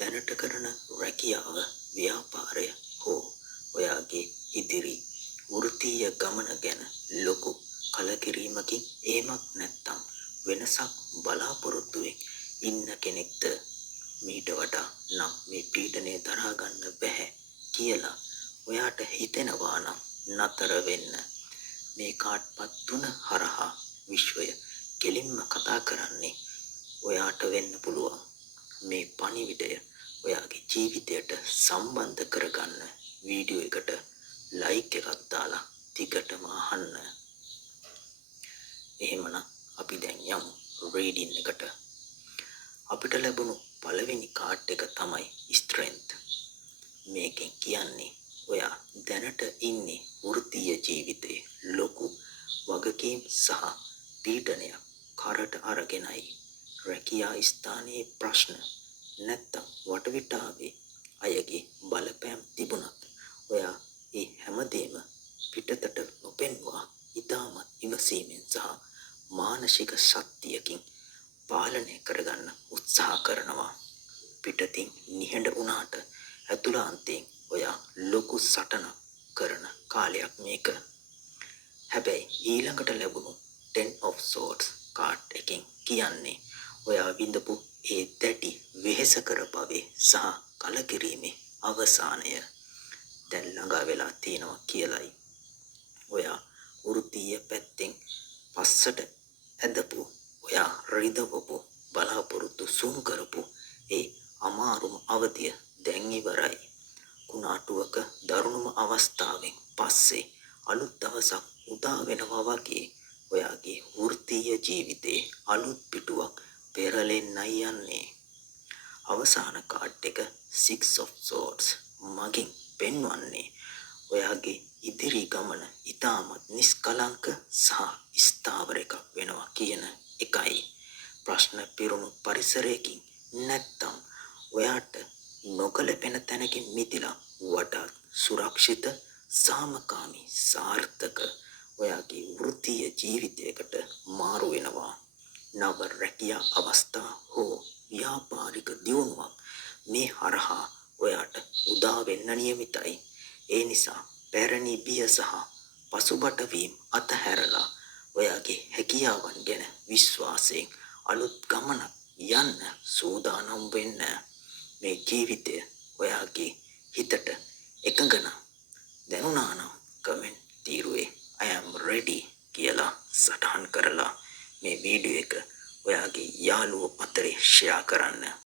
දැනට කරන රැකියාව ව්‍යාපාරය හෝ ඔයාගේ ඉදිරි වෘත්තීය ගමන ගැන ලොකු කලකිරීමකින් එහෙමත් නැත්නම් වෙනසක් බලාපොරොත්තුවෙන් ඉන්න කෙනෙක්ද මීට වඩා නම් මේ පීඩනය දරා ගන්න බැහැ කියලා ඔයාට හිතෙනවා නම් නතර වෙන්න. මේ කාඩ්පත් තුන හරහා විශ්වය කෙලින්ම කතා කරන්නේ ඔයාට වෙන්න පුළුවන්. මේ පණිවිඩය ඔයාගේ ජීවිතයට සම්බන්ධ කරගන්න වීඩියෝ එකට ලයික් එකක් දාලා ටිකටම අහන්න. එහෙමනම් අපි දැන් යමු රීඩින් එකට. අපිට ලැබුණු පළවෙනි කාඩ් එක තමයි ස්ට්‍රෙන්ත්. මේකෙන් කියන්නේ ඔයා දැනට ඉන්නේ වෘත්තීය ජීවිතේ ලොකු වගකීම් සහ පීඩනයක් කරට අරගෙනයි. රැකියා ස්ථානයේ ප්‍රශ්න නැත්තම් වටවිටාවේ අයගේ බලපෑම් තිබුණත් ඔයා ඒ හැමදේම පිටතට නොපෙන්වා ඉතාමත් ඉවසීමෙන් සහ මානසික ශක්තියකින් පාලනය කරගන්න උත්සාහ කරනවා. පිටතින් නිහඬ වුණාට ඇතුළාන්තයෙන් ඔයා ලොකු සටනක් කරන කාලයක් මේක. හැබැයි ඊළඟට ලැබුණු 10 of swords කාඩ් එකෙන් කියන්නේ ඔයා විඳපු ඒ දැඩි වෙහෙසකර බවේ සහ කලකිරීමේ අවසානය දැන් ළඟා වෙලා තියෙනවා කියලයි. ඔයා වෘත්තීය පැත්තෙන් පස්සට ඇදපු ඔයා රිදවපු බලාපොරොත්තු සුන් කරපු ඒ අමාරුම අවධිය දැන් ඉවරයි. කුණාටුවක දරුණුම අවස්ථාවෙන් පස්සේ අලුත් දවසක් උදා වෙනවා වගේ ඔයාගේ වෘත්තීය ජීවිතේ අලුත් පිටුවක් පෙරලෙන්නයි යන්නේ. අවසාන කාඩ් එක 6 of swords මගින් පෙන්වන්නේ ඔයාගේ ඉදිරි ගමන ඉතාමත් නිස්කලංක සහ ස්ථාවර එකක් වෙනවා කියන එකයි. ප්‍රශ්න පිරුණු පරිසරයකින් නැත්තම් ඔයාට නොගැලපෙන තැනකින් මිදිලා වඩාත් සුරක්ෂිත සාමකාමී සාර්ථක ඔයාගේ වෘත්තීය ජීවිතයකට මාරු වෙනවා. නව රැකියා අවස්ථා හෝ ව්‍යාපාරික දියුණුවක් මේ හරහා ඔයාට උදා වෙන්න නියමිතයි. ඒ නිසා පැරණි බිය සහ පසුබට වීම අතහැරලා ඔයාගේ හැකියාවන් ගැන විශ්වාසයෙන් අලුත් ගමනක් යන්න සූදානම් වෙන්න. මේ ජීවිතය ඔයාගේ හිතට එකඟ නම් දැනුණා නම් කමෙන්ට් තීරුවේ I am ready කියලා සටහන් කරලා මේ වීඩියෝ එක ඔයාගේ යාළුවෝ අතරේ ෂෙයා කරන්න.